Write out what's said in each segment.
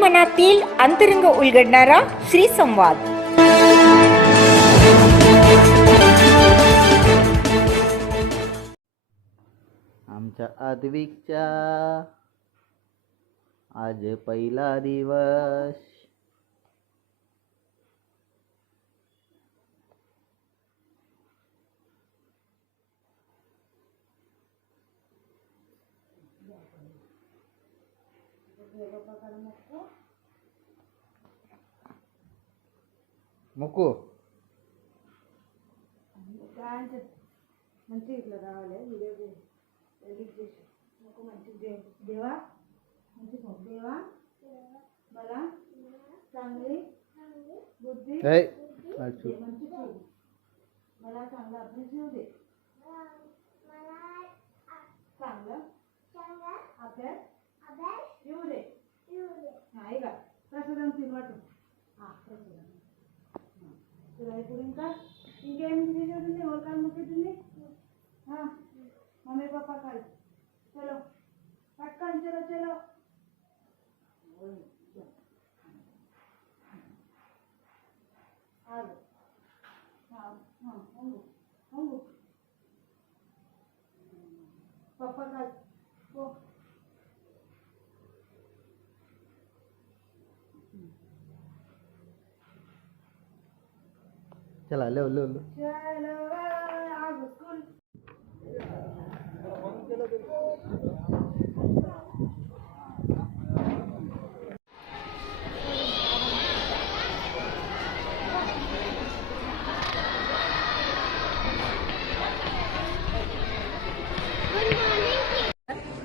मनातील अंतरंग उलगडणारा श्री संवाद. आमच्या आद्विकच्या आज पहिला दिवस. मुकू देवा देवा मला चांगली बुद्धी मला चांगला अभ्यास येऊ दे. चांगला अभ्यास येऊ दे. नाही का प्रसादन तीन वाटून प्रसादन तुला हे पुढे का इंके और काम नको तुम्ही. हाँ मम्मी पापा काल चलो पटकन चलो चलो. पापा काल हो. चला लो लो लो. चलो आज स्कूल.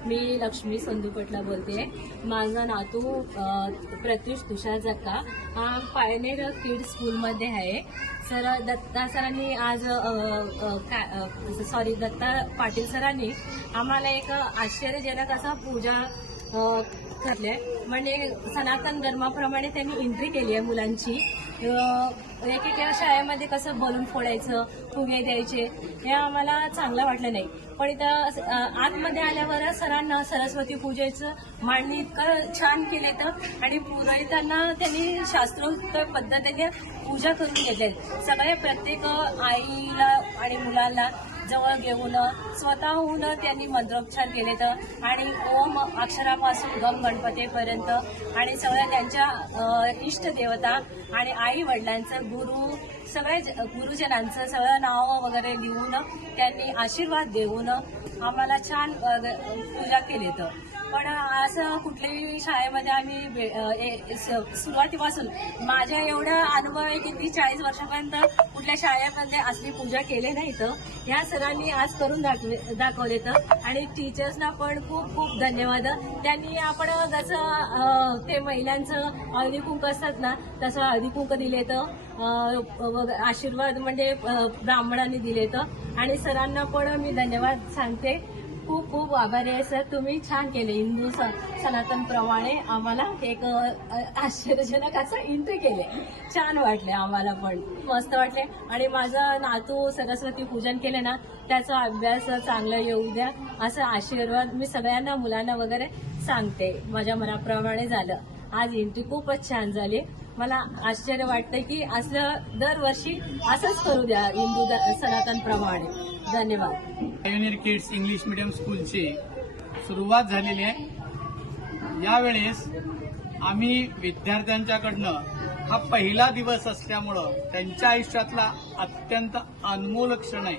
मी लक्ष्मी संधूपटला बोलते. माझा नातू प्रत्युष तुषार जक्का हा पायनेर किड्स स्कूलमध्ये आहे. दत्ता सरांनी आज दत्ता पाटील सरांनी आम्हाला एक आश्चर्यजनक असा पूजा घातली आहे. म्हणजे सनातन धर्माप्रमाणे त्यांनी एंट्री केली आहे मुलांची. एकेका शाळेमध्ये कसं बलून फोडायचं, फुगे द्यायचे, हे आम्हाला चांगलं वाटलं नाही. पण इथं आतमध्ये आल्यावर सरांना सरस्वती पूजेचं मांडणी इतकं छान केले तर आणि पुरोहितांना त्यांनी शास्त्रोक्त पद्धतीने पूजा करून घेतली. सगळे प्रत्येक आईला आणि मुलाला जवळ घेऊन स्वतःहून त्यांनी मंत्रोच्चार केले तर आणि ओम अक्षरापासून गम गणपतीपर्यंत आणि सगळ्या त्यांच्या इष्ट देवता आणि आई वडिलांचं सगळ्या गुरुजनांचं सगळं नाव वगैरे लिहून त्यांनी आशीर्वाद देऊन आम्हाला छान पूजा केली. तर पण असं कुठल्याही शाळेमध्ये आम्ही सुरुवातीपासून माझ्या एवढा अनुभव आहे की 30-40 वर्षापर्यंत कुठल्या शाळेमध्ये असली पूजा केली नाही. तर ह्या सरांनी आज करून दाखवले. तर आणि टीचर्सना पण खूप खूप धन्यवाद. त्यांनी आपण जसं ते महिलांचं हळदी कुंकू असतात ना तसं हळदी कुंकू दिले तर आशीर्वाद म्हणजे ब्राह्मणांनी दिले. तर आणि सरांना पण मी धन्यवाद सांगते. खूप खूप आभारी आहे सर. तुम्ही छान केले. हिंदू सनातन प्रमाणे आम्हाला एक आश्चर्यजनक असं एंट्री केले. छान वाटले आम्हाला पण मस्त वाटले. आणि माझा नातू सरस्वती पूजन केले ना त्याचा अभ्यास चांगला येऊ द्या असं आशीर्वाद मी सगळ्यांना मुलांना वगैरे सांगते. माझ्या मनाप्रमाणे झालं. आज एंट्री खूपच छान झाली. मला आश्चर्य वाटतं की असं दरवर्षी असंच करू द्या हिंदू सनातन प्रमाणे. धन्यवाद. पायोनियर किड्स इंग्लिश मीडियम स्कूलची सुरुवात झालेली आहे. यावेळेस आम्ही विद्यार्थ्यांच्याकडनं हा पहिला दिवस असल्यामुळं त्यांच्या आयुष्यातला अत्यंत अनमोल क्षण आहे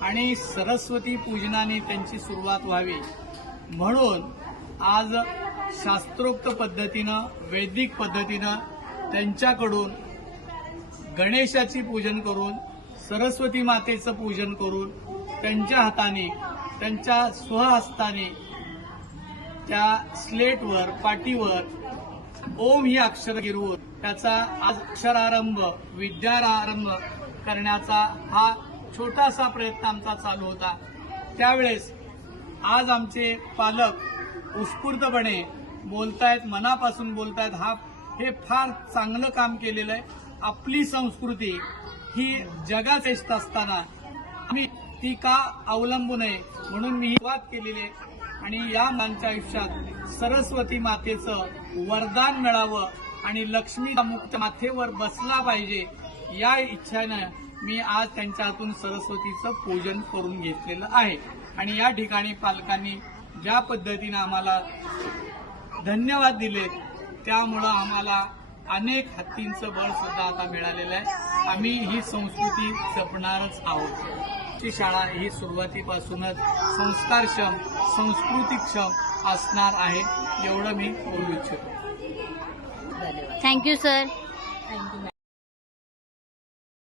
आणि सरस्वती पूजनाने त्यांची सुरुवात व्हावी म्हणून आज शास्त्रोक्त पद्धतीनं वैदिक पद्धतीनं त्यांच्याकडून गणेशाची पूजन करून सरस्वती मातेचं पूजन करून त्यांच्या हाताने त्यांच्या स्वहस्ताने त्या स्लेटवर पाटीवर ओम ही अक्षर गिरवून त्याचा आज अक्षरारंभ विद्यारंभ करण्याचा हा छोटासा प्रयत्न आमचा चालू होता. त्यावेळेस आज आमचे पालक उत्स्फूर्तपणे बोलतायत, मनापासून बोलतायत. हे फार चांगलं काम केलेलं आहे. आपली संस्कृती ही जगाश्रेष्ठ असताना आम्ही ती का अवलंबू नये म्हणून मी ही सुरुवात केलेली आहे. आणि या मुलांच्या आयुष्यात सरस्वती मातेचं वरदान मिळावं आणि लक्ष्मीचा मुक्त माथेवर बसला पाहिजे या इच्छेनं मी आज त्यांच्या हातून सरस्वतीचं पूजन करून घेतलेलं आहे. आणि या ठिकाणी पालकांनी ज्या पद्धतीनं आम्हाला धन्यवाद दिले त्यामुळं आम्हाला अनेक हत्तींचं बळ सुद्धा आता मिळालेलं आहे. आम्ही ही संस्कृती जपणारच आहोत. ची शाळा ही सुरुवातीपासूनच संस्कारक्षम संस्कृतीक्षम असणार आहे एवढं मी बोलू इच्छितो. Thank you sir. थँक्यू.